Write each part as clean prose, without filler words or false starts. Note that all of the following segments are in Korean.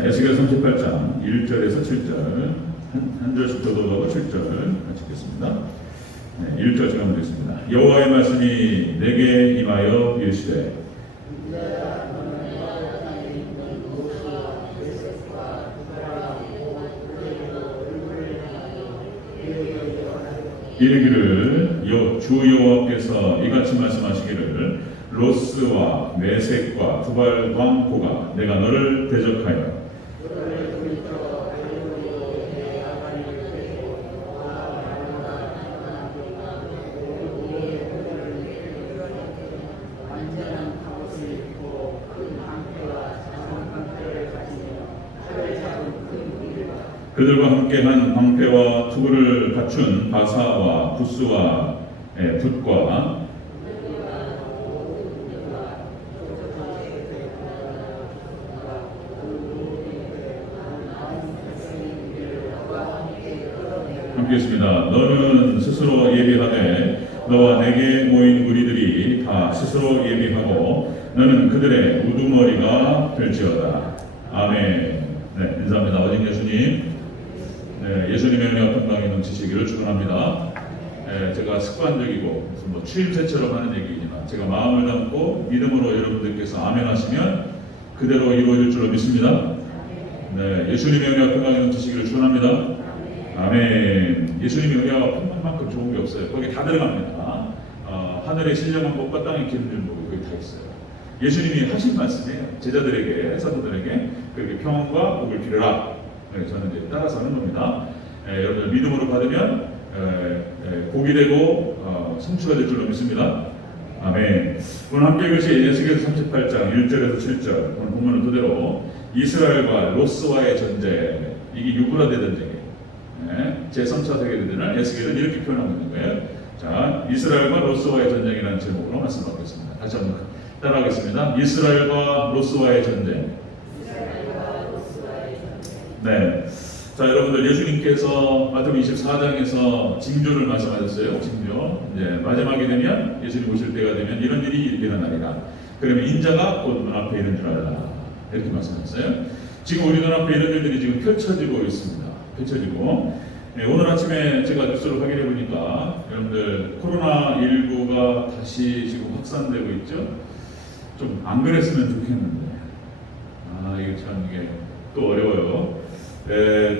자, 에스겔 38장 1절에서 7절 한 절씩 저도하고 7절 같이 읽겠습니다. 네, 1절 제가 먼저 읽습니다. 여호와의 말씀이 내게 임하여 이르시되 이르기를 주 여호와께서 이같이 말씀하시기를 로스와 메섹과 두발 왕고가 내가 너를 대적하여 그들과 함께한 방패와 투구를 갖춘 바사와 부스와 붓과 함께 있습니다. 너는 스스로 예비하되 너와 내게 모인 무리들이 다 스스로 예비하고 너는 그들의 우두머리가 될지어다. 아멘. 네, 인사합니다. 어진 예수님. 네, 예수님의 은혜와 평강이 넘치시기를 축원합니다. 제가 습관적이고 무슨 뭐 추임새처럼 하는 얘기이지만 제가 마음을 담고 믿음으로 여러분들께서 아멘 하시면 그대로 이루어질 줄로 믿습니다. 네, 예수님의 은혜와 평강이 넘치시기를 축원합니다. 아멘. 예수님의 은혜와 평강만큼 좋은 게 없어요. 거기 다 들어갑니다. 하늘의 신령한 복과 땅의 기름진 복이 거기 다 있어요. 예수님이 하신 말씀이에요. 제자들에게, 사도들에게 그렇게 평안과 복을 빌어라. 네, 저는 이제 따라서 하는 겁니다. 여러분들 믿음으로 받으면 복이 되고 성취가 될 줄로 믿습니다. 아멘. 오늘 함께 읽으실 에스겔 38장 1절에서 7절 오늘 본문은 그대로 이스라엘과 로스와의 전쟁, 이게 유브라데 전쟁이에요. 네, 제3차 세계대전을 에스겔은 이렇게 표현하고 있는 거예요. 자, 이스라엘과 로스와의 전쟁이라는 제목으로 말씀하겠습니다. 다시 한번 따라하겠습니다. 이스라엘과 로스와의 전쟁. 네. 자, 여러분들 예수님께서 마태복음 24장에서 징조를 말씀하셨어요. 징조. 이제 마지막이 되면 예수님 오실 때가 되면 이런 일이 일어나리라. 그러면 인자가 곧 눈앞에 있는 줄 알라. 이렇게 말씀하셨어요. 지금 우리 눈앞에 이런 일들이 지금 펼쳐지고 있습니다. 펼쳐지고. 네, 오늘 아침에 제가 뉴스를 확인해 보니까 여러분들 코로나19가 다시 지금 확산되고 있죠. 좀 안 그랬으면 좋겠는데. 이게 참 이게 또 어려워요.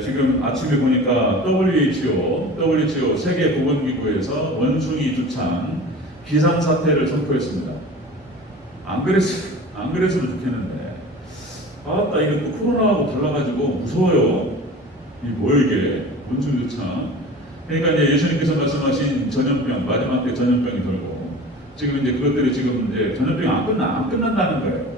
지금 아침에 보니까 WHO 세계보건기구에서 원숭이 두창 비상사태를 선포했습니다. 안 그랬으면 좋겠는데. 나 이거 또 코로나하고 달라가지고 무서워요. 이게 뭐야 이게 원숭이 두창. 그러니까 이제 예수님께서 말씀하신 전염병, 마지막 때 전염병이 돌고 지금 이제 그것들이 지금 이제 전염병이 안 끝난다는 거예요.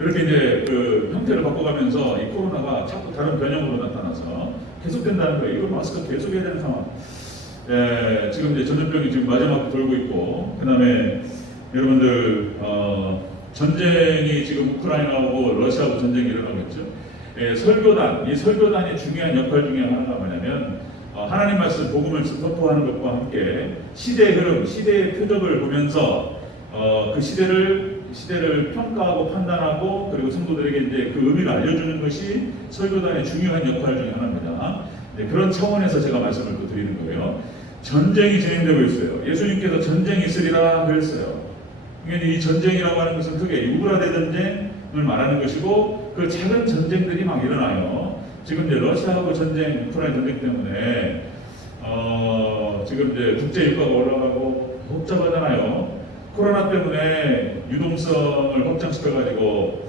이렇게 이제 그 형태를 바꿔가면서 이 코로나가 자꾸 다른 변형으로 나타나서 계속된다는 거예요. 이걸 마스크 계속 해야 되는 상황. 지금 이제 전염병이 지금 마지막에 돌고 있고, 그 다음에 여러분들, 전쟁이 지금 우크라이나하고 러시아하고 전쟁이 일어나겠죠. 이 설교단의 중요한 역할 중에 하나가 뭐냐면, 하나님 말씀, 복음을 선포하는 것과 함께 시대의 흐름, 시대의 표적을 보면서 그 시대를 평가하고 판단하고 그리고 성도들에게 이제 그 의미를 알려주는 것이 설교단의 중요한 역할 중에 하나입니다. 네, 그런 차원에서 제가 말씀을 또 드리는 거예요. 전쟁이 진행되고 있어요. 예수님께서 전쟁이 있으리라 그랬어요. 그러니까 이 전쟁이라고 하는 것은 크게 유브라데 전쟁을 말하는 것이고 그 작은 전쟁들이 막 일어나요. 지금 이제 러시아하고 전쟁, 우크라이나 전쟁 때문에 지금 이제 국제 유가가 올라가고 복잡하잖아요. 코로나 때문에 유동성을 확장시켜가지고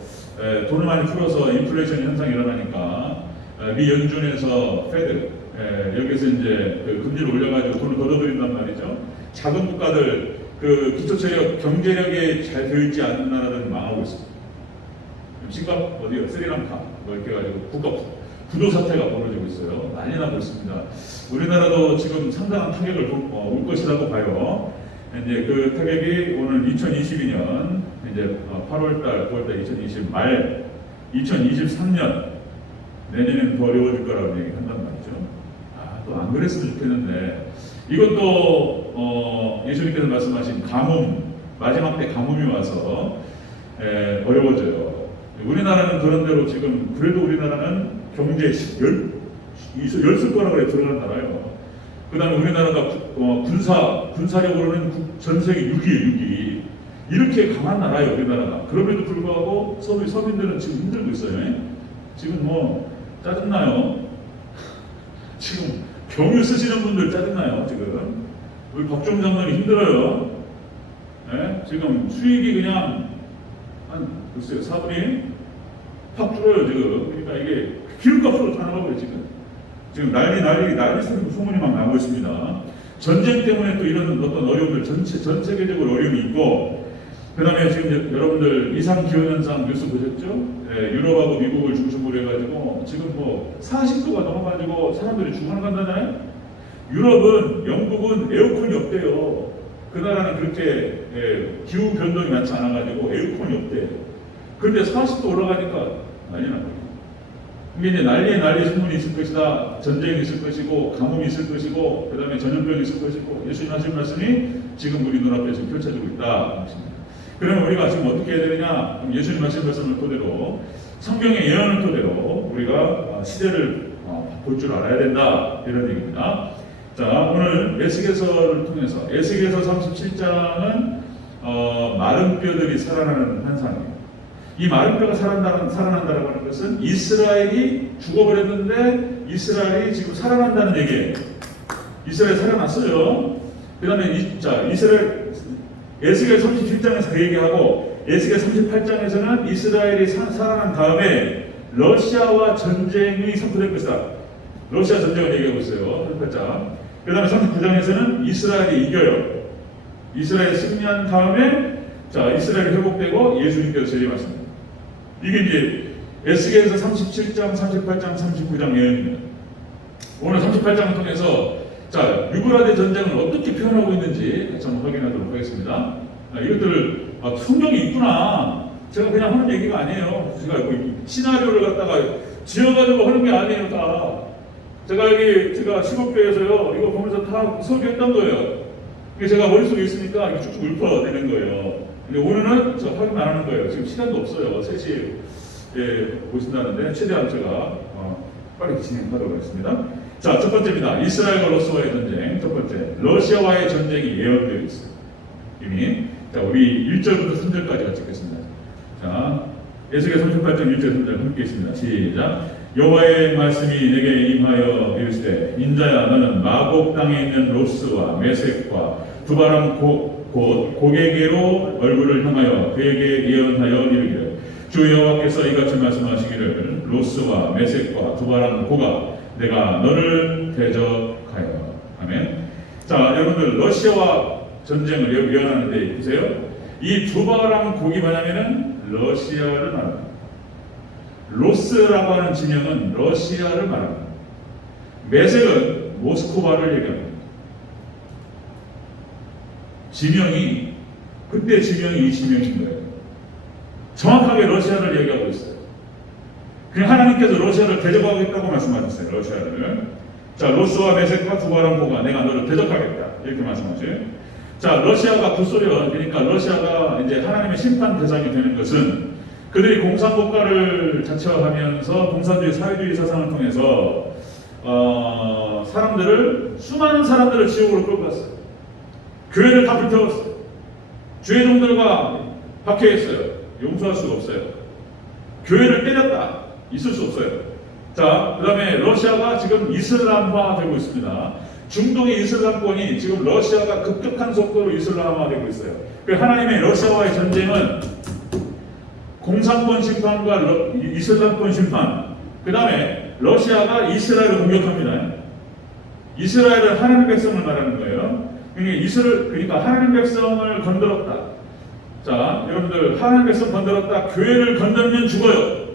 돈을 많이 풀어서 인플레이션 현상이 일어나니까 미 연준에서 페드 여기서 이제 그 금리를 올려가지고 돈을 걷어들인단 말이죠. 작은 국가들 그 기초체력 경제력이 잘 되어 있지 않은 나라들은 망하고 있습니다. 싱가포르 어디요? 스리랑카 뭐 이렇게 해가지고 국가 부도 사태가 벌어지고 있어요. 난리 나고 있습니다. 우리나라도 지금 상당한 타격을 올 것이라고 봐요. 이제 그 타격이 오늘 2022년 이제 8월달, 9월달 2020 말 2023년 내년에는 더 어려워질 거라고 얘기한단 말이죠. 또 안 그랬으면 좋겠는데 이것도 예수님께서 말씀하신 가뭄, 마지막 때 가뭄이 와서 어려워져요. 우리나라는 그런 대로 지금 그래도 우리나라는 경제 열쓸 거라 그래 들어간 나라예요. 그다음에 우리나라가 군사력으로는 전 세계 6위 이렇게 강한 나라예요 우리나라가. 그럼에도 불구하고 서민들은 지금 힘들고 있어요. 지금 뭐 짜증나요. 지금 경유 쓰시는 분들 짜증나요 지금. 우리 박종 장관이 힘들어요. 네? 지금 수익이 그냥 한 글쎄요 4분의 확 줄어요 지금. 그러니까 이게 기름값으로 다 나가고요 지금 난리 소문이 막 나고 있습니다. 전쟁 때문에 또 이런 어떤 어려움들 전 세계적으로 어려움이 있고, 그 다음에 지금 여러분들 이상기온현상 뉴스 보셨죠? 예, 유럽하고 미국을 중심으로 해가지고 지금 뭐 40도가 넘어가지고 사람들이 죽어나간다잖아요. 유럽은 영국은 에어컨이 없대요. 그 나라는 그렇게 기후 변동이 많지 않아가지고 에어컨이 없대요. 그런데 40도 올라가니까 난리 나거든요. 이게 이제 난리에 소문이 있을 것이다. 전쟁이 있을 것이고 가뭄이 있을 것이고 그 다음에 전염병이 있을 것이고 예수님 하신 말씀이 지금 우리 눈앞에 지금 펼쳐지고 있다. 그러면 우리가 지금 어떻게 해야 되느냐? 예수님 하신 말씀을 토대로 성경의 예언을 토대로 우리가 시대를 볼 줄 알아야 된다. 이런 얘기입니다. 자, 오늘 에스겔서를 통해서 에스겔서 37장은 마른 뼈들이 살아나는 환상이에요. 이 마른 뼈가 살아난다라고 하는 것은 이스라엘이 죽어버렸는데 이스라엘이 지금 살아난다는 얘기예요. 이스라엘이 살아났어요. 그 다음에 이스라엘 에스겔 37장에서 그 얘기하고 에스겔 38장에서는 이스라엘이 살아난 다음에 러시아와 전쟁이 선포될 것이다. 러시아 전쟁을 얘기하고 있어요. 38장. 그 다음에 39장에서는 이스라엘이 이겨요. 이스라엘이 승리한 다음에 이스라엘이 회복되고 예수님께서 재림하십니다. 이게 이제 에스겔에서 37장, 38장, 39장 예언입니다. 오늘 38장을 통해서 유브라데 전쟁을 어떻게 표현하고 있는지 같이 한번 확인하도록 하겠습니다. 이것들을 성경이 있구나. 제가 그냥 하는 얘기가 아니에요. 제가 시나리오를 갖다가 지어가지고 하는 게 아니에요. 다 제가 시골교회에서요 이거 보면서 다 설교했던 거예요. 이게 제가 머릿속에 있으니까 이게 쭉쭉 읊어내는 거예요. 근데 오늘은 저 확인 안 하는 거예요. 지금 시간도 없어요. 3시에 오신다는데 최대한 제가 빨리 진행하도록 하겠습니다. 자, 첫 번째입니다. 이스라엘과 러시아와의 전쟁. 첫 번째, 러시아와의 전쟁이 예언되어 있어요. 이미. 자, 우리 1절부터 3절까지 같이 읽겠습니다. 자, 에스겔 38장 1절 3절 함께 있습니다. 시작. 여호와의 말씀이 내게 임하여 이르시되 인자야 너는 마곡 땅에 있는 로스와 메섹과 두바람 곧 고개게로 얼굴을 향하여 그에게 예언하여 이르기를 주 여호와께서 이같이 말씀하시기를 로스와 메섹과 두바람 고가 내가 너를 대적하여. 아멘. 자, 여러분들 러시아와 전쟁을 예언하는데 보세요. 이 두바람 곡이 뭐냐면은 러시아를 말합니다. 로스라고 하는 진영은 러시아를 말합니다. 메섹은 모스크바를 얘기합니다. 지명이 그때 지명이 이 지명인 거예요. 정확하게 러시아를 얘기하고 있어요. 그냥 하나님께서 러시아를 대적하겠다고 말씀하셨어요. 러시아를. 자, 로스와 메섹과 두바람 고가 내가 너를 대적하겠다 이렇게 말씀하세요. 자, 러시아가 구소련, 그러니까 러시아가 이제 하나님의 심판 대상이 되는 것은 그들이 공산국가를 자처하면서 공산주의 사회주의 사상을 통해서 수많은 사람들을 지옥으로 끌고 갔어요. 교회를 다 불태웠어요. 주의종들과 박해했어요. 용서할 수가 없어요. 교회를 때렸다. 있을 수 없어요. 자, 그 다음에 러시아가 지금 이슬람화되고 있습니다. 중동의 이슬람권이 지금 러시아가 급격한 속도로 이슬람화되고 있어요. 그 하나님의 러시아와의 전쟁은 공산권 심판과 이슬람권 심판, 그 다음에 러시아가 이스라엘을 공격합니다. 이스라엘은 하나님 백성을 말하는 거예요. 그러니까 하나님 백성을 건드렸다. 자, 여러분들 하나님 백성 건드렸다. 교회를 건드리면 죽어요.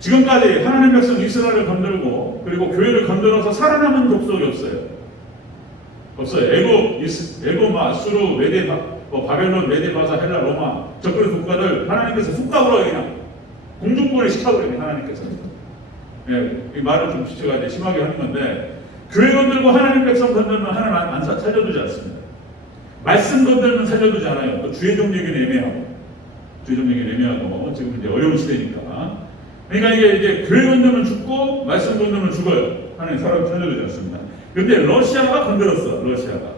지금까지 하나님 백성 이스라엘을 건들고 그리고 교회를 건드려서 살아남은 족속이 없어요. 없어요. 애굽, 아수르, 바벨론, 메데바사, 헬라, 로마 적그리 국가들 하나님께서 훅가버려요. 그냥 공중분해 시켜버려요. 하나님께서. 이 말을 좀 제가 이제 심하게 하는 건데 교회 건들고 하나님 백성 건들면 하나님 안 살려두지 않습니다. 말씀 건들면 살려두지 않아요. 또 주의 종 얘기는 애매하고 주점령이 애매하고 지금 이제 어려운 시대니까. 그러니까 이게 교회 건너면 죽고 말씀 건너면 죽어요. 하나님 사람 천여되지 않습니다. 근데 러시아가 건드렸어. 러시아가.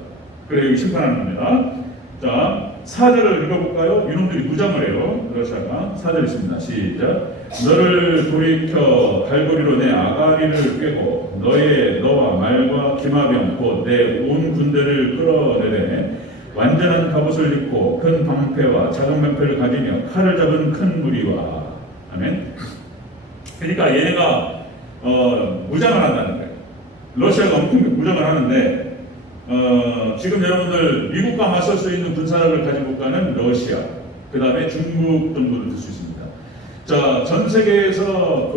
그래 여기 심판하는 겁니다. 자 4절을 읽어볼까요? 이놈들이 무장을 해요. 러시아가 4절 있습니다. 시작. 너를 돌이켜 갈고리로 내 아가리를 꿰고 너와 말과 기마병 곧 내 온 군대를 끌어내되 완전한 갑옷을 입고 큰 방패와 작은 방패를 가지며 칼을 잡은 큰 무리와 아멘. 그러니까 얘네가 무장을 한다는 거예요. 러시아가 엄청 무장을 하는데 지금 여러분들 미국과 맞설 수 있는 군사력을 가진 국가는 러시아, 그 다음에 중국 정도를 들 수 있습니다. 자, 전 세계에서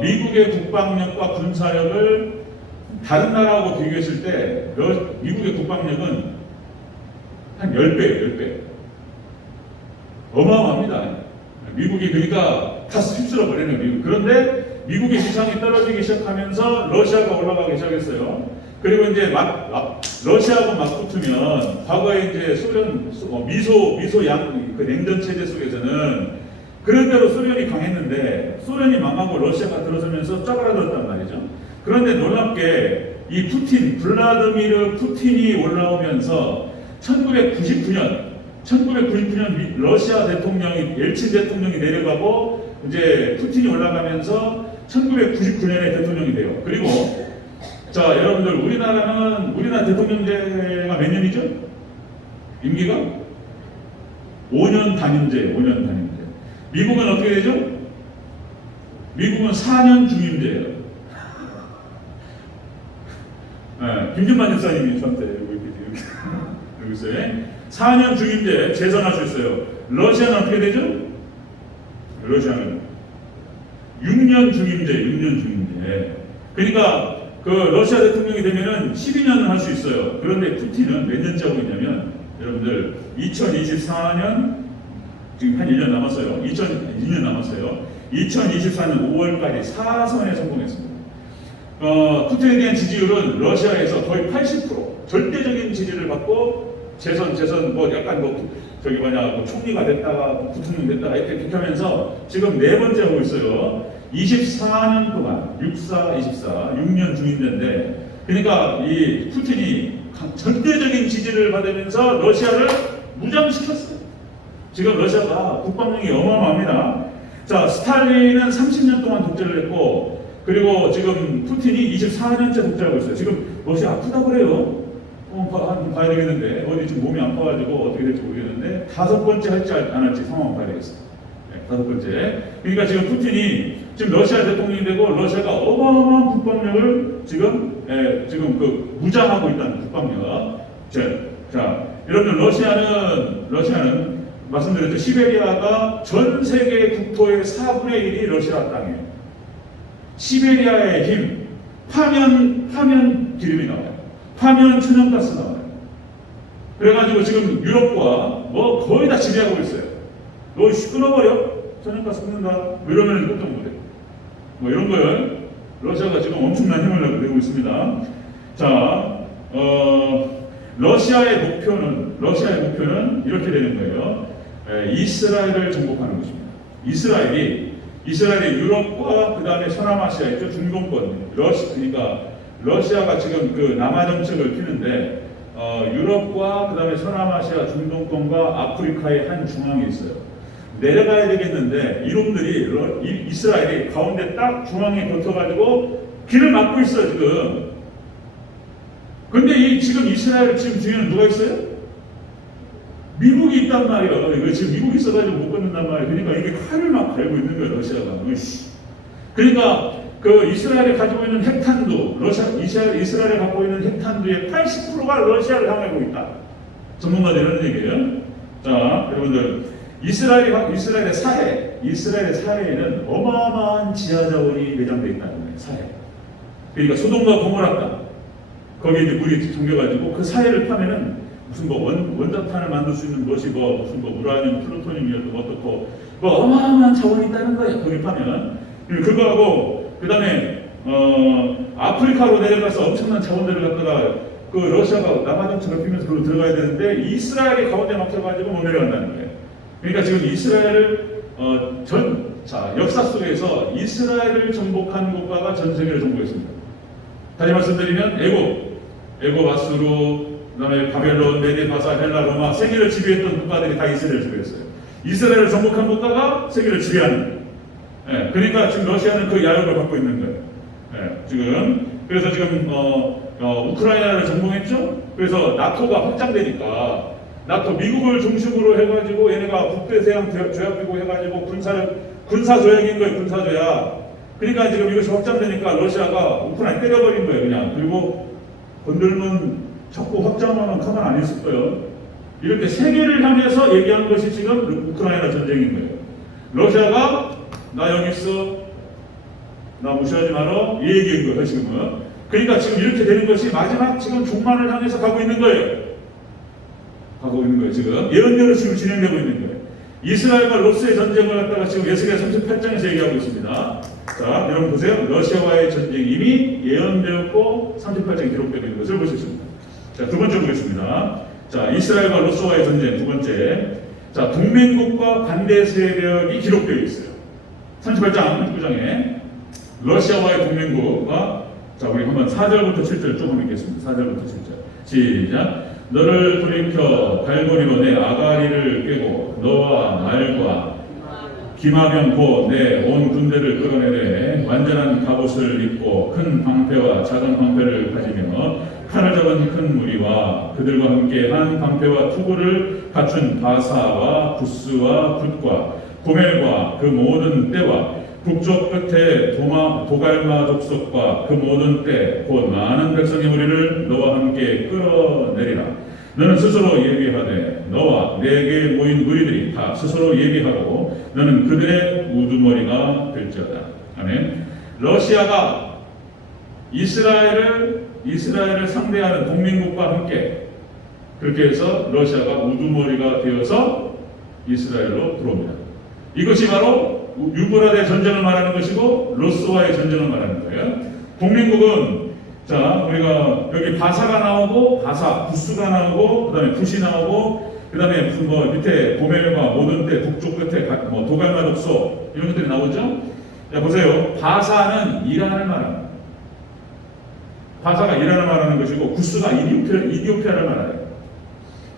미국의 국방력과 군사력을 다른 나라하고 비교했을 때 미국의 국방력은 한 10배, 10배. 어마어마합니다. 미국이 그러니까 다 휩쓸어 버리는 미국. 그런데 미국의 위상이 떨어지기 시작하면서 러시아가 올라가기 시작했어요. 그리고 이제 러시아하고 맞붙으면 과거에 이제 소련 미소 그 냉전 체제 속에서는 그런 대로 소련이 강했는데 소련이 망하고 러시아가 들어서면서 짜그라들었단 말이죠. 그런데 놀랍게 이 블라디미르 푸틴이 올라오면서 1999년 러시아 대통령이 옐친 대통령이 내려가고 이제 푸틴이 올라가면서 1999년에 대통령이 돼요. 그리고 자 여러분들 우리나라 대통령제가 몇 년이죠? 임기가 5년 단임제. 미국은 어떻게 되죠? 미국은 4년 중임제예요. 네, 김준만 목사님이 저한테 여기서 4년 중임제 재선할 수 있어요. 러시아는 어떻게 되죠? 러시아는 6년 중임제. 그러니까 그 러시아 대통령이 되면은 12년을 할 수 있어요. 그런데 푸틴은 몇 년째 하고 있냐면 여러분들 2024년 지금 한 1년 남았어요. 2년 남았어요. 2024년 5월까지 4선에 성공했습니다. 푸틴에 대한 지지율은 러시아에서 거의 80% 절대적인 지지를 받고 재선 약간 총리가 됐다가 부통령 됐다가 이렇게 하면서 지금 4번째 하고 있어요. 24년 동안 6년 중임제인데 그러니까 이 푸틴이 절대적인 지지를 받으면서 러시아를 무장시켰어요. 지금 러시아가 국방력이 어마어마합니다. 자, 스탈린은 30년 동안 독재를 했고 그리고 지금 푸틴이 24년째 독재하고 있어요. 지금 러시아 아프다 그래요. 한번 봐야 되겠는데 어디 지금 몸이 아파가지고 어떻게 될지 모르겠는데 5번째 할지 안 할지 상황 봐야 되겠어요. 네, 5번째. 그러니까 지금 푸틴이 지금 러시아 대통령이 되고 러시아가 어마어마한 국방력을 지금 무장하고 있다는 국방력. 자, 여러분 러시아는 말씀드렸죠. 시베리아가 전 세계 국토의 4분의 1이 러시아 땅이에요. 시베리아의 힘, 파면 기름이 나와요. 파면 천연가스 나와요. 그래가지고 지금 유럽과 거의 다 지배하고 있어요. 너 끊어버려? 천연가스 끊는다. 이러면 깜짝 못해요. 이런 거요. 러시아가 지금 엄청난 힘을 내고 있습니다. 자, 러시아의 목표는 이렇게 되는 거예요. 이스라엘을 정복하는 것입니다. 이스라엘이 유럽과 그 다음에 서남아시아 있죠. 중동권. 그러니까 러시아가 지금 그 남아 정책을 피는데 유럽과 그 다음에 서남아시아 중동권과 아프리카의 한 중앙에 있어요. 내려가야 되겠는데 이놈들이 이스라엘이 가운데 딱 중앙에 붙어가지고 길을 막고 있어요 지금. 근데 지금 이스라엘 지금 뒤에는 누가 있어요? 미국이 있단 말이에요. 이거 지금 미국이 있어가지고 못 건넌단 말이에요. 그러니까 이게 칼을 막 갈고 있는 거예요 러시아가. 그러니까 그 이스라엘이 가지고 있는 핵탄두, 이스라엘이 갖고 있는 핵탄두의 80%가 러시아를 향하고 있다. 전문가들 이런 얘기예요. 자, 여러분들 이스라엘의 사해에는 어마어마한 지하자원이 매장되어 있다는 거예요. 사해. 그러니까 소돔과 고모라 땅. 거기에 이제 물이 잠겨가지고 그 사해를 파면은 무슨 원자탄을 만들 수 있는 것이 무슨 우라늄, 플루토늄이어도 어떻고 어마어마한 자원이 있다는 거예요. 거기 파면. 그거하고 그 다음에 아프리카로 내려가서 엄청난 자원들을 갖다가 그 러시아가 남아정책을 피면서 그로 들어가야 되는데 이스라엘이 가운데 막혀가지고 못 내려간다는 거예요. 그러니까 지금 이스라엘을 역사 속에서 이스라엘을 정복한 국가가 전 세계를 정복했습니다. 다시 말씀드리면 애굽, 아수르, 그다음에 바벨론, 메디, 바사, 헬라, 로마 세계를 지배했던 국가들이 다 이스라엘을 지배했어요. 이스라엘을 정복한 국가가 세계를 지배하는 거예요. 예, 그러니까 지금 러시아는 그 야욕을 받고 있는 거예요. 예, 그래서 지금 우크라이나를 정복했죠. 그래서 나토가 확장되니까 나토 미국을 중심으로 해가지고 얘네가 북대서양 조약기구 해가지고 군사 조약인 거예요. 군사 조약. 그러니까 지금 이것이 확장되니까 러시아가 우크라이나 때려버린 거예요. 그냥. 그리고 건들면 자꾸 확장하면 가만 안 있을 거예요. 이렇게 세계를 향해서 얘기한 것이 지금 우크라이나 전쟁인 거예요. 러시아가 나 여기 있어, 나 무시하지 마라, 이 얘기인 거예요. 지금은. 그러니까 지금 이렇게 되는 것이 마지막 지금 종말을 향해서 가고 있는 거예요. 지금 예언대로 지금 진행되고 있는 거예요. 이스라엘과 로스의 전쟁을 갖다가 지금 에스겔 38장에서 얘기하고 있습니다. 자, 여러분 보세요. 러시아와의 전쟁이 이미 예언되었고 38장에 기록되고 있는 것을 보실 수 있습니다. 자, 두 번째 보겠습니다. 자, 이스라엘과 로스와의 전쟁 두 번째. 자, 동맹국과 반대 세력이 기록되어 있어요. 38장 19장에 러시아와의 동맹국과 자, 우리 한번 4절부터 7절 조금 읽겠습니다. 4절부터 7절. 시작. 너를 돌이켜 갈고리로 내 아가리를 깨고 너와 말과 기마병 곧 내 온 군대를 끌어내되 완전한 갑옷을 입고 큰 방패와 작은 방패를 가지며 칼을 잡은 큰 무리와 그들과 함께 한 방패와 투구를 갖춘 바사와 부스와 붓과 고멜과 그 모든 떼와 북쪽 끝에 도갈마 족속과 그 모든 때 곧 많은 백성의 무리를 너와 함께 끌어내리라. 너는 스스로 예비하되 너와 내게 모인 무리들이 다 스스로 예비하고 너는 그들의 우두머리가 될지어다. 아멘. 러시아가 이스라엘을 상대하는 동맹국과 함께 그렇게 해서 러시아가 우두머리가 되어서 이스라엘로 들어옵니다. 이것이 바로 유브라데 전쟁을 말하는 것이고 로스와의 전쟁을 말하는 거예요. 동맹국은 자, 우리가 여기 바사가 나오고 부스가 나오고 그다음에 붓이 나오고 그다음에 뭐 밑에 고멜과 모든 때 북쪽 끝에 뭐 도갈마 독소 이런 것들이 나오죠. 자, 보세요. 바사는 이란을 말합니다. 바사가 이란을 말하는 것이고 부스가 이디오피아를 말해요.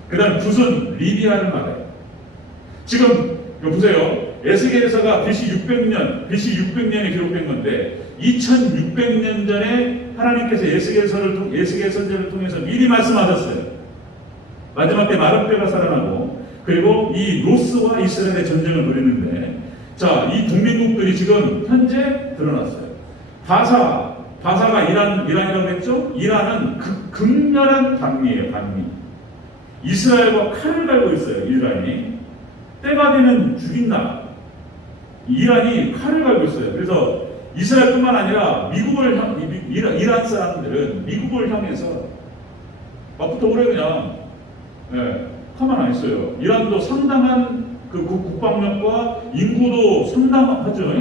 그다음 붓은 리비아를 말해요. 지금 보세요. 에스겔서가 BC 600년에 기록된 건데 2600년 전에 하나님께서 에스겔 선지자를 통해서 미리 말씀하셨어요. 마지막 때 마른 뼈가 살아나고 그리고 이 로스와 이스라엘의 전쟁을 벌이는데 자, 이 동맹국들이 지금 현재 드러났어요. 바사가 이란이라고 했죠? 이란은 극렬한 반미예요. 반미. 이스라엘과 칼을 갈고 있어요. 이란이. 때가 되면 죽인다. 이란이 칼을 갈고 있어요. 그래서 이스라엘뿐만 아니라 이란 사람들은 미국을 향해서 막부터 오래 그냥 가만 안 있어요. 이란도 상당한 그 국방력과 인구도 상당하죠.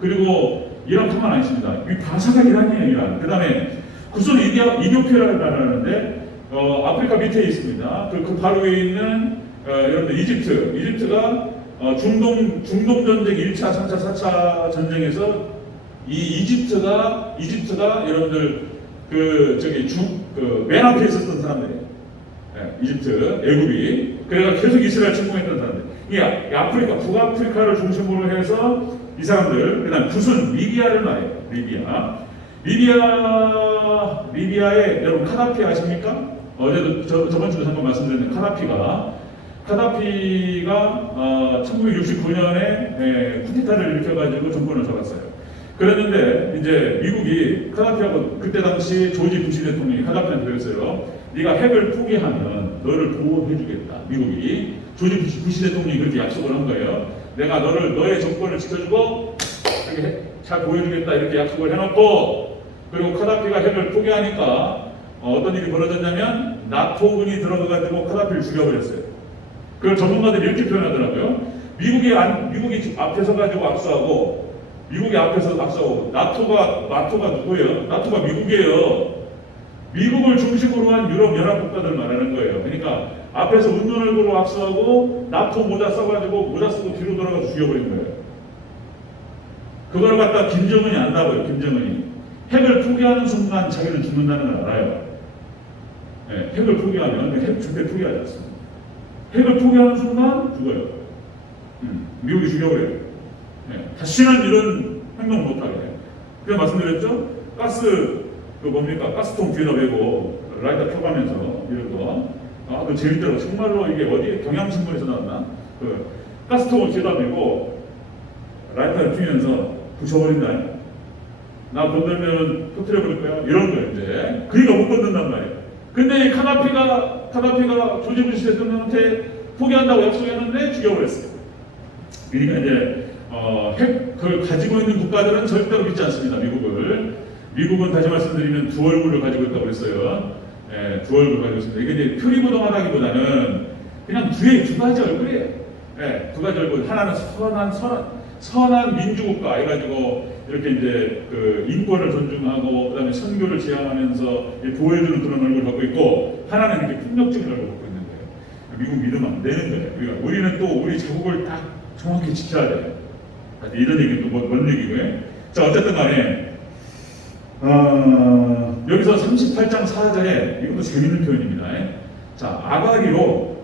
그리고 이란 가만 안 있습니다. 이 바사가 이란이에요. 이란. 그 다음에 구순 이디오피아를 말하는데 아프리카 밑에 있습니다. 그 바로 위에 있는 여러분들 이집트가 중동 전쟁 1차, 3차, 4차 전쟁에서 이 이집트가 여러분들 맨 앞에 있었던 사람들이에요. 이집트, 애굽이. 그래서 계속 이스라엘 침공했던 사람들. 이 아프리카, 북아프리카를 중심으로 해서 이 사람들, 그 다음 붓은 리비아를 말해요. 리비아에 여러분 카다피 아십니까? 어제도 저번 주에 잠깐 말씀드렸는데 카다피가 1969년에 쿠데타를 일으켜가지고 정권을 잡았어요. 그랬는데 이제 미국이 카다피하고 그때 당시 조지 부시 대통령이 카다피한테 그랬어요. 네가 핵을 포기하면 너를 보호해주겠다. 미국이 조지 부시 대통령이 그렇게 약속을 한 거예요. 내가 너의 정권을 지켜주고 이렇게 잘 보여주겠다 이렇게 약속을 해놓고 그리고 카다피가 핵을 포기하니까 어떤 일이 벌어졌냐면 나토군이 들어가가지고 카다피를 죽여버렸어요. 그걸 전문가들이 이렇게 표현하더라고요. 미국이 앞에 서가지고 악수하고 나토가 누구예요? 나토가 미국이에요. 미국을 중심으로 한 유럽 연합 국가들 말하는 거예요. 그러니까 앞에서 운전을 보고 압수하고 나토 모자 써가지고 모자 쓰고 뒤로 돌아가서 죽여버린 거예요. 그걸 갖다 김정은이 안다 고요. 김정은이 핵을 포기하는 순간 자기는 죽는다는 걸 알아요. 네, 핵을 포기하면 핵 절대 포기하지 않습니다. 핵을 포기하는 순간 죽어요. 미국이 죽여버려요. 네, 다시는 이런 행동 못하게 해요. 그래서 말씀드렸죠? 가스통 뒤에다 메고 라이터 펴가면서 이런 거. 그 재밌더라고. 정말로 이게 어디 경향신문에서 나왔나? 가스통을 뒤에다 메고 라이터를 피면서 부셔버린다. 나 건들면 터뜨려버릴 거야. 이런 거예요, 이제. 그러니까 못 건든단 말이에요. 근데 이 카다피가 조지 부시 대통령한테 포기한다고 약속했는데 죽여버렸어요. 그러니까 이제, 핵을 가지고 있는 국가들은 절대로 믿지 않습니다, 미국은 다시 말씀드리면 두 얼굴을 가지고 있다고 그랬어요. 예, 두 얼굴을 가지고 있습니다. 이게 이제 표리부동하다기보다는 그냥 두 가지 얼굴이에요. 예, 두 가지 얼굴. 하나는 선한 민주국가 해가지고 이렇게 이제 그 인권을 존중하고 그다음에 선교를 지향하면서 보호해주는 그런 얼굴을 갖고 있고, 하나는 이렇게 폭력적인 얼굴을 갖고 있는 거예요. 미국 믿으면 안 되는 거예요. 그러니까 우리는 또 우리 자국을 딱 정확히 지켜야 돼요. 이런 얘기는 또 뭔 얘기고요. 자, 어쨌든 간에 여기서 38장 4절에 이것도 재밌는 표현입니다. 자,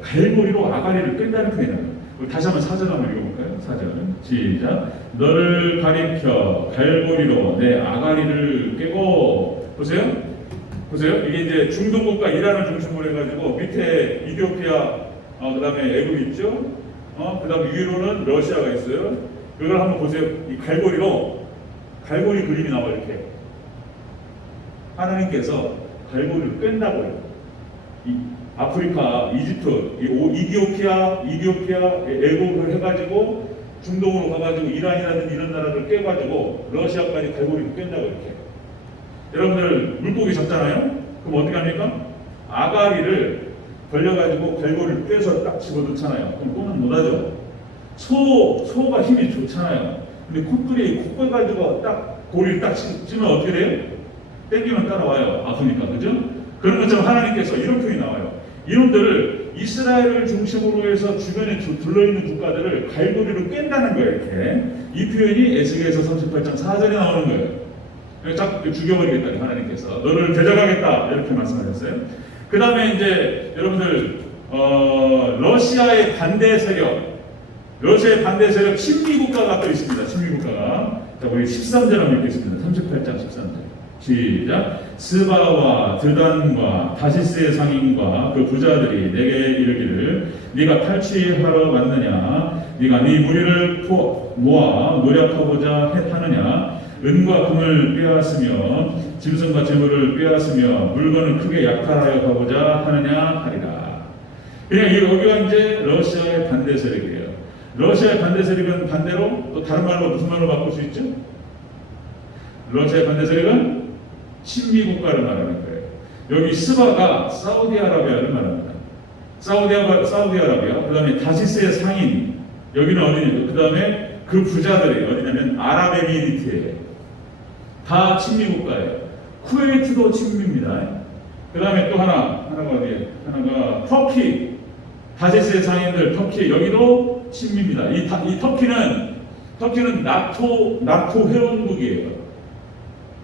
갈고리로 아가리를 끈다는 표현이에요. 다시 한번 4절 한번 읽어볼까요? 4절 시작. 너를 가리켜 갈고리로 내 아가리를 깨고. 보세요. 이게 이제 중동국가 이란을 중심으로 해가지고 밑에 이디오피아, 그 다음에 애굽 있죠? 그 다음 위로는 러시아가 있어요. 이걸 한번 보세요. 이 갈고리 그림이 나와. 이렇게 하나님께서 갈고리를 끈다고 해요. 아프리카, 이집트, 이디오피아, 애국을 해가지고 중동으로 가가지고 이란이라든지 이런 나라를 깨가지고 러시아까지 갈고리를 끈다고 이렇게. 여러분들 물고기 잡잖아요? 그럼 어떻게 합니까? 아가리를 벌려가지고 갈고리를 꿰서 딱 집어넣잖아요. 그럼 꽁은 못하죠. 소가 힘이 좋잖아요. 근데 콧구리 코 가지고 딱 고리를 딱 찌면 어떻게 돼요? 땡기면 따라와요. 아프니까, 그죠? 그런 것처럼 하나님께서 이런 표현이 나와요. 이놈들을 이스라엘을 중심으로 해서 주변에 둘러있는 국가들을 갈고리로 깬다는 거예요. 이렇게. 이 표현이 에스겔서 38장 4절에 나오는 거예요. 딱 죽여버리겠다, 하나님께서. 너를 데려가겠다, 이렇게 말씀하셨어요. 그 다음에 이제 여러분들 러시아의 반대 세력, 친미국가가 또 있습니다. 친미국가가. 자, 우리 13절 한번 읽겠습니다. 38장 13절. 시작. 스바와 드단과 다시스의 상인과 그 부자들이 내게 이르기를 네가 탈취하러 왔느냐, 네가 네 무리를 모아 노력하고자 하느냐, 은과 금을 빼앗으며 짐승과 재물을 빼앗으며 물건을 크게 약탈하여 가고자 하느냐 하리라. 그냥 여기가 이제 러시아의 반대 세력이에요. 러시아의 반대 세력은 반대로 또 다른 말로 무슨 말로 바꿀 수 있죠? 러시아의 반대 세력은 친미국가를 말하는 거예요. 여기 스바가 사우디아라비아를 말합니다. 사우디아라비아, 그 다음에 다시스의 상인, 여기는 어디냐면, 그 다음에 그 부자들이 어디냐면 아랍에미리트예요. 다 친미국가예요. 쿠웨이트도 친미입니다. 그 다음에 또 하나가 어디예요? 하나가 터키, 다시스의 상인들, 터키, 여기도 친미입니다. 이 터키는 나토 회원국이에요.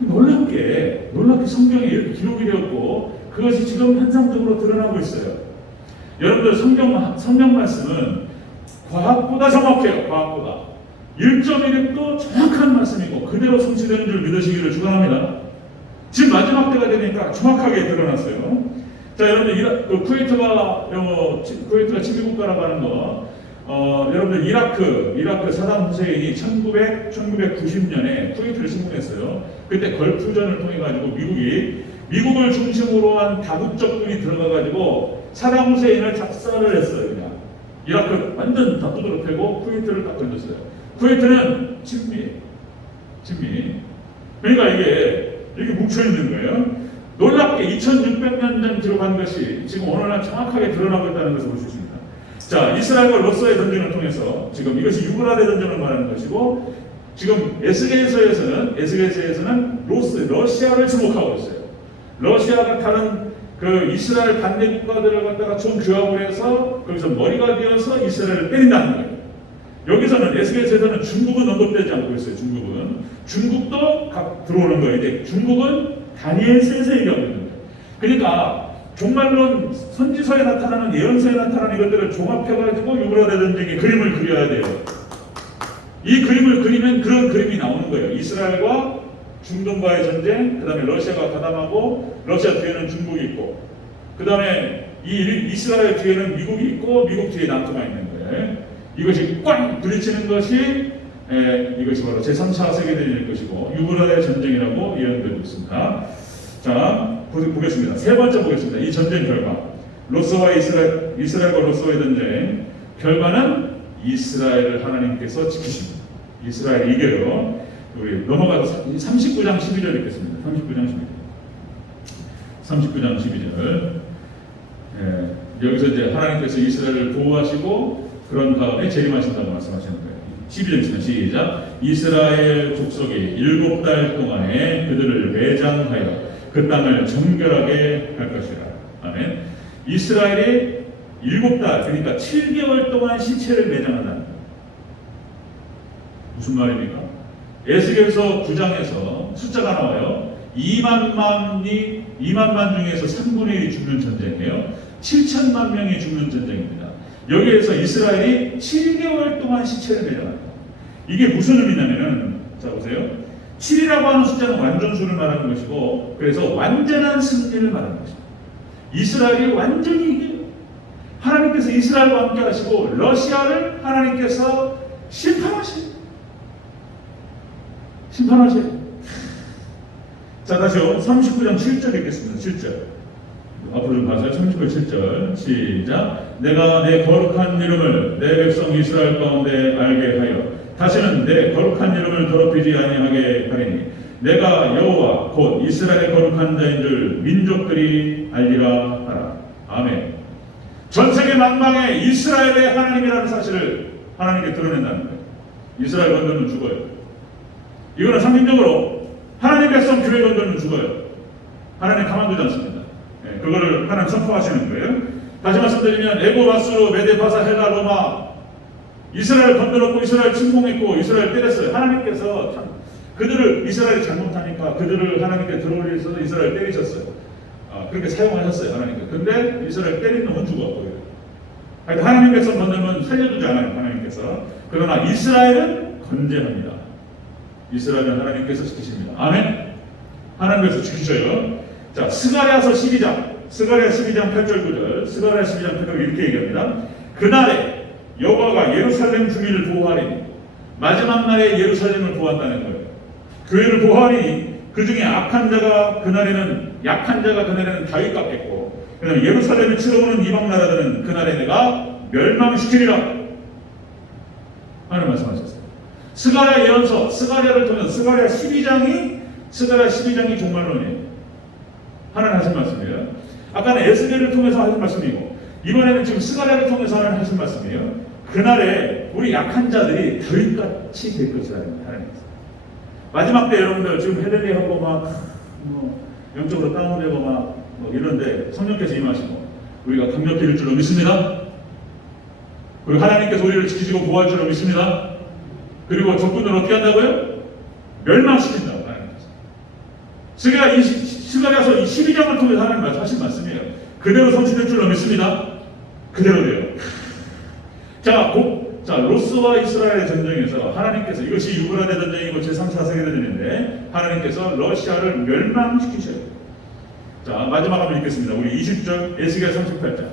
놀랍게 성경에 이렇게 기록이 되었고 그것이 지금 현상적으로 드러나고 있어요. 여러분들 성경 말씀은 과학보다 정확해요. 과학보다 1.1획도 정확한 말씀이고 그대로 성취되는 줄 믿으시기를 축원합니다. 지금 마지막 때가 되니까 정확하게 드러났어요. 자, 여러분들 쿠웨이트가 친미국가라고 하는 거, 여러분들 이라크 사담 후세인이 1990년에 쿠웨이트를 침공했어요. 그때 걸프전을 통해 가지고 미국을 중심으로 한 다국적군이 들어가 가지고 사담 후세인을 작살을 했어요. 그냥 이라크 완전 다 두드러 패고 쿠웨이트를 딱 던졌어요. 쿠웨이트는 친미. 그러니까 이게 이렇게 뭉쳐 있는 거예요. 놀랍게 2600년 전 기록한 것이 지금 오늘날 정확하게 드러나고 있다는 것을 볼 수 있습니다. 자, 이스라엘과 로스의 전쟁을 통해서 지금 이것이 유브라데 전쟁을 말하는 것이고, 지금 에스겔서에서는 러시아를 지목하고 있어요. 러시아가 다른 그 이스라엘 반대 국가들을 갖다가 총교합을 해서 거기서 머리가 되어서 이스라엘을 때린다는 거예요. 여기서는 에스겔에서는 중국은 언급되지 않고 있어요. 중국도 각 들어오는 거예요. 이제 중국은 다니엘서에서 얘기하고 있는 거예요. 그러니까 종말론 선지서에 나타나는 예언서에 나타나는 이것들을 종합해가지고 유브라데 전쟁의 그림을 그려야 돼요. 이 그림을 그리면 그런 그림이 나오는 거예요. 이스라엘과 중동과의 전쟁, 그 다음에 러시아가 가담하고 러시아 뒤에는 중국이 있고, 그 다음에 이 이스라엘 뒤에는 미국이 있고 미국 뒤에 남토가 있는 거예요. 이것이 꽝 부딪히는 것이 이것이 바로 제3차 세계대전일 것이고 유브라데 전쟁이라고 예언되고 있습니다. 자, 보겠습니다. 세 번째 보겠습니다. 이 전쟁 결과, 로스와 이스라엘과 로스와의 전쟁 결과는 이스라엘을 하나님께서 지키십니다. 이스라엘 이겨요. 우리 넘어가서 39장 12절 읽겠습니다. 39장 12절. 여기서 이제 하나님께서 이스라엘을 보호하시고 그런 다음에 재림하신다고 말씀하시는 거예요. 12절 있습니다. 시작. 이스라엘 족속이 7달 동안에 그들을 매장하여 그 땅을 정결하게 할 것이라. 아멘. 이스라엘이 7달, 그러니까 7개월 동안 시체를 매장한다는 거예요. 무슨 말입니까? 에스겔서 9장에서 숫자가 나와요. 2만 만 중에서 3분의 1이 죽는 전쟁이에요. 7천만 명이 죽는 전쟁입니다. 여기에서 이스라엘이 7개월 동안 시체를 매장한다. 이게 무슨 의미냐면은, 자 보세요. 7이라고 하는 숫자는 완전수를 말하는 것이고, 그래서 완전한 승리를 말하는 것입니다. 이스라엘이 완전히 이겨요. 하나님께서 이스라엘과 함께 하시고 러시아를 하나님께서 심판하셔요. 자, 다시요. 39장 7절 읽겠습니다. 7절. 앞으로 좀 가세요. 39장 7절. 시작. 내가 내 거룩한 이름을 내 백성 이스라엘 가운데 알게 하여 다시는 내 거룩한 이름을 더럽히지 아니하게 하리니 내가 여호와 곧 이스라엘의 거룩한 자인 줄 민족들이 알리라 하라. 아멘. 전세계 만방에 이스라엘의 하나님이라는 사실을 하나님께 드러낸다는 거예요. 이스라엘 건너면 죽어요. 이거는 상징적으로 하나님 백성 교회 건너면 죽어요. 하나님 가만두지 않습니다. 그거를 하나님 선포하시는 거예요. 다시 말씀드리면 에고, 라스루, 메데, 바사, 헬라, 로마 이스라엘 건드렸고 이스라엘 침공했고 이스라엘 때렸어요. 하나님께서 그들을 이스라엘이 잘못하니까 그들을 하나님께 들어올려서 이스라엘 때리셨어요. 그렇게 사용하셨어요. 하나님께. 근데 이스라엘 때린 놈은 죽었고요. 하나님 백성 건드리면 살려주지 않아요. 하나님께서. 그러나 이스라엘은 건재합니다. 이스라엘은 하나님께서 지키십니다. 아멘. 하나님께서 지키셔요. 자, 스가랴서 12장 8절 9절. 스가랴 12장 8절 이렇게 얘기합니다. 그날에 여호와가 예루살렘 주민을 보호하리니, 마지막 날에 예루살렘을 보호한다는 거예요. 교회를 보호하리니 그 중에 약한 자가 그날에는 다윗 같겠고, 그다음에 예루살렘을 치러오는 이방 나라들은 그날에 내가 멸망시키리라 하는 말씀하셨어요. 스가랴 예언서, 스가랴를 통해서 스가랴 12장이 종말론이에요. 하나님 하신 말씀이에요. 아까는 에스겔을 통해서 하신 말씀이고, 이번에는 지금 스가랴를 통해서 하신 말씀이에요. 그날에 우리 약한 자들이 다윗같이 될 것이라는 하나님께서. 마지막 때 여러분들 지금 헤들리하고 영적으로 다운되고 이런데 성령께서 임하시고 우리가 강력해질 줄로 믿습니다. 그리고 하나님께서 우리를 지키시고 보호할 줄로 믿습니다. 그리고 적군을 어떻게 한다고요? 멸망시킨다고 하나님께서. 스가랴서 12장을 통해서 하나님 하신 말씀이에요. 그대로 성취될 줄로 믿습니다. 그대로 돼요. 자, 로스와 이스라엘의 전쟁에서 하나님께서, 이것이 유브라데 전쟁이고 제3차 세계대전인데 하나님께서 러시아를 멸망시키셔요. 자, 마지막 한번 읽겠습니다. 우리 20절 에스겔 38장.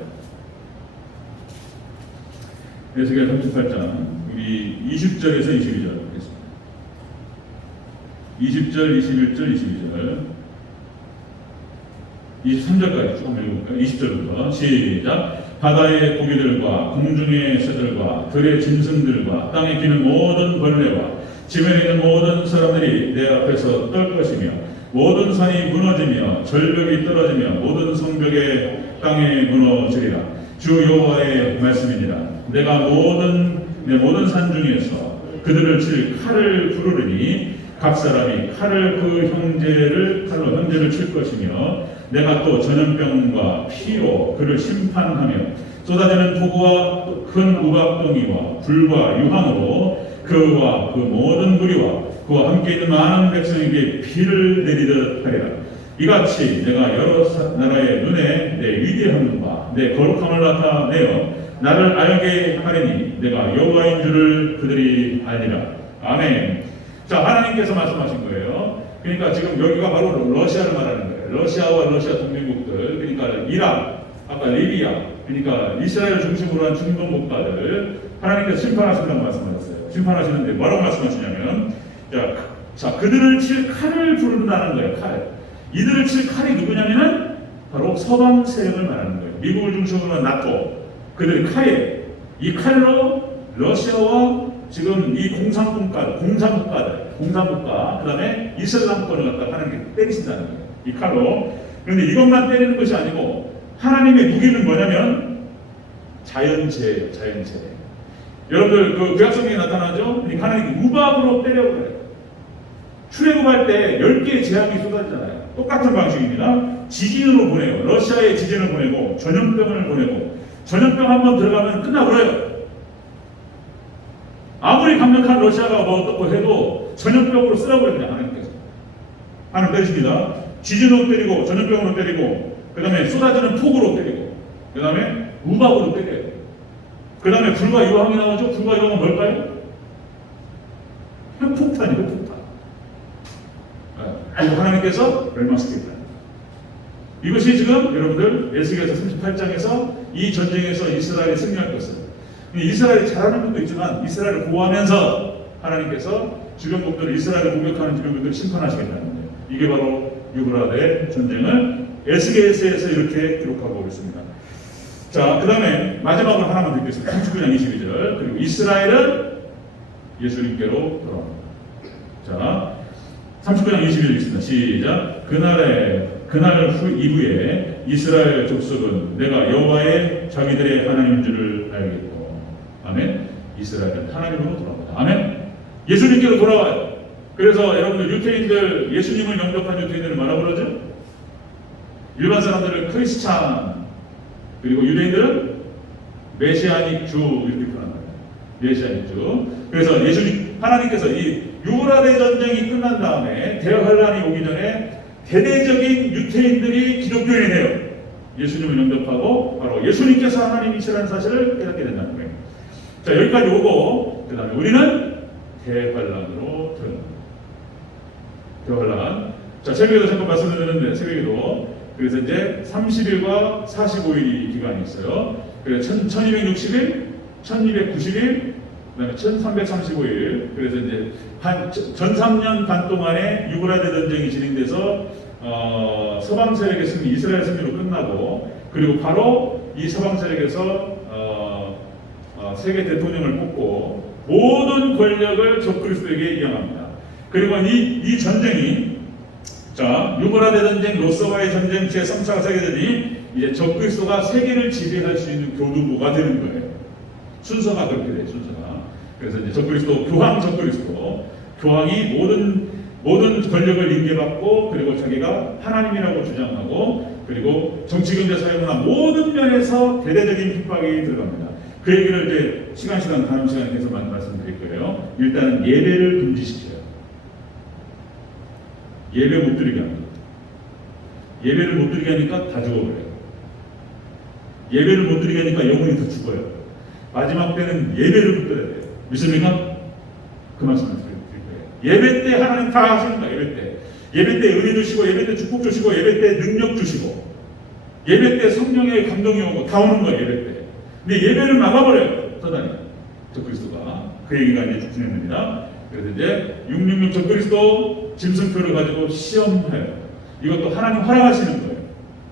에스겔 38장 우리 20절에서 22절 읽겠습니다. 20절, 21절, 22절 23절까지 조금 읽어볼까요? 20절부터 시작. 바다의 고기들과 공중의 새들과 들의 짐승들과 땅에 기는 모든 벌레와 지면에 있는 모든 사람들이 내 앞에서 떨 것이며 모든 산이 무너지며 절벽이 떨어지며 모든 성벽의 땅에 무너지리라. 주 여호와의 말씀이니라. 내가 내 모든 산 중에서 그들을 칠 칼을 부르리니 각 사람이 칼을 칼로 형제를 칠 것이며 내가 또 전염병과 피로 그를 심판하며 쏟아지는 폭우와 큰 우박덩이와 불과 유황으로 그와 그 모든 무리와 그와 함께 있는 많은 백성에게 피를 내리듯 하리라. 이같이 내가 여러 나라의 눈에 내 위대함과 내 거룩함을 나타내어 나를 알게 하리니 내가 여호와인 줄을 그들이 알리라. 아멘. 자, 하나님께서 말씀하신 거예요. 그러니까 지금 여기가 바로 러시아를 말하는 거예요. 러시아와 러시아 동맹국들, 그러니까 이란, 아까 리비아, 그러니까 이스라엘 중심으로 한 중동 국가들 하나님께서 심판하신다고 말씀하셨어요. 심판하시는데 뭐라고 말씀하시냐면, 자, 그들을 칠 칼을 부른다는 거예요. 칼. 이들을 칠 칼이 누구냐면은 바로 서방 세력을 말하는 거예요. 미국을 중심으로 한 나토, 그들의 칼이에요. 이 칼로 러시아와 지금 이 공산국가, 그 다음에 이슬람권을 갖다 하나님께 때리신다는 거예요. 이 칼로. 그런데 이것만 때리는 것이 아니고 하나님의 무기는 뭐냐면 자연재해예요. 자연재해. 여러분들 그 구약성경에 나타나죠? 하나님이 우박으로 때려버려요. 출애굽할 때 10개의 재앙이 쏟아지잖아요. 똑같은 방식입니다. 지진으로 보내요. 러시아에 지진을 보내고 전염병을 보내고 전염병 한번 들어가면 끝나버려요. 아무리 강력한 러시아가 뭐 어떻고 해도 전염병으로 쓸어버립니다. 하나님께서. 하나님 때리십니다. 지진으로 때리고 전염병으로 때리고 그 다음에 쏟아지는 폭우로 때리고 그 다음에 우박으로 때려요. 그 다음에 불과 유황이 나오죠. 불과 유황은 뭘까요? 핵폭탄이에요. 핵폭탄. 하나님께서 멸망시켰다. 이것이 지금 여러분들 에스겔서 38장에서 이 전쟁에서 이스라엘이 승리할 것은 이스라엘이 잘하는 것도 있지만 이스라엘을 보호하면서 하나님께서 주변국들을 이스라엘을 공격하는 주변국들을 심판하시겠다는 거예요. 이게 바로 유브라데 전쟁을 에스겔서에서 이렇게 기록하고 있습니다. 자, 그 다음에 마지막으로 하나만 드리겠습니다. 39장 22절. 그리고 이스라엘은 예수님께로 돌아옵니다. 자, 39장 22절 있습니다. 시작. 그날 이후에 이스라엘 족속은 내가 여호와의 자기들의 하나님인 줄을 알겠고, 아멘. 이스라엘은 하나님으로 돌아옵니다. 아멘. 예수님께로 돌아와요. 그래서 여러분들 유태인들, 예수님을 영접한 유태인들을 뭐라고 그러죠? 일반 사람들을 크리스찬, 그리고 유대인들은 메시아닉 주 이렇게 표현합니다. 메시아닉 주. 그래서 예수님, 하나님께서 이 유브라데 전쟁이 끝난 다음에 대환란이 오기 전에 대대적인 유태인들이 기독교인이 돼요. 예수님을 영접하고 바로 예수님께서 하나님이시라는 사실을 깨닫게 된다는 거예요. 자, 여기까지 오고 그 다음에 우리는 대환란으로 들어갑니다. 대환란. 자, 새벽에도 잠깐 말씀드렸는데 새벽에도 그래서 이제 30일과 45일이 기간이 있어요. 그래서 1260일, 1290일, 그 다음에 1335일. 그래서 이제 전 3년 반 동안에 유브라데 전쟁이 진행돼서 서방 세력의 승리, 이스라엘 승리로 끝나고, 그리고 바로 이 서방 세력에서 세계 대통령을 뽑고 모든 권력을 적그리스도에게 이양합니다. 그리고 이 전쟁이, 자, 유브라데 전쟁, 로스와의 전쟁, 제3차 세계대전이 이제 적그리스도가 세계를 지배할 수 있는 교두보가 되는 거예요. 순서가 그렇게 돼요. 순서가. 그래서 이제 적그리스도, 교황 적그리스도, 교황이 모든 권력을 인계받고, 그리고 자기가 하나님이라고 주장하고, 그리고 정치, 경제, 사회문화 모든 면에서 대대적인 핍박이 들어갑니다. 그 얘기를 이제 시간 다음 시간에 계속 말씀드릴 거예요. 일단은 예배를 금지시켜요. 예배 못 드리게 합니다. 예배를 못 드리게 하니까 다 죽어버려요. 예배를 못 드리게 하니까 영혼이 더 죽어요. 마지막 때는 예배를 붙들어야 돼요. 믿습니까? 그 말씀을 드릴 거예요. 예배 때 하나님 다 하시는 거예요. 예배 때. 예배 때 은혜 주시고, 예배 때 축복 주시고, 예배 때 능력 주시고, 예배 때 성령의 감동이 오고 다 오는 거예요. 예배 때. 근데 예배를 막아버려요. 사단이. 적그리스도가. 그 얘기가 이제 진행됩니다. 그래서 이제 666 적그리스도 짐승표를 가지고 시험해요. 이것도 하나님 허락하시는 거예요.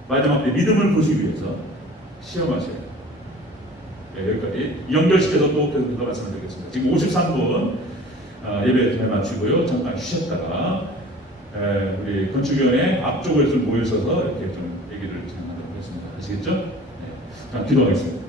마지막 때 믿음을 보시기 위해서 시험하셔요. 네, 여기까지 연결시켜서 또 계속 말씀드리겠습니다. 지금 53분 예배 잘 마치고요. 잠깐 쉬셨다가 우리 건축위원회 앞쪽에 좀 모여서서 이렇게 좀 얘기를 진행하도록 하겠습니다. 아시겠죠? 네. 자, 기도하겠습니다.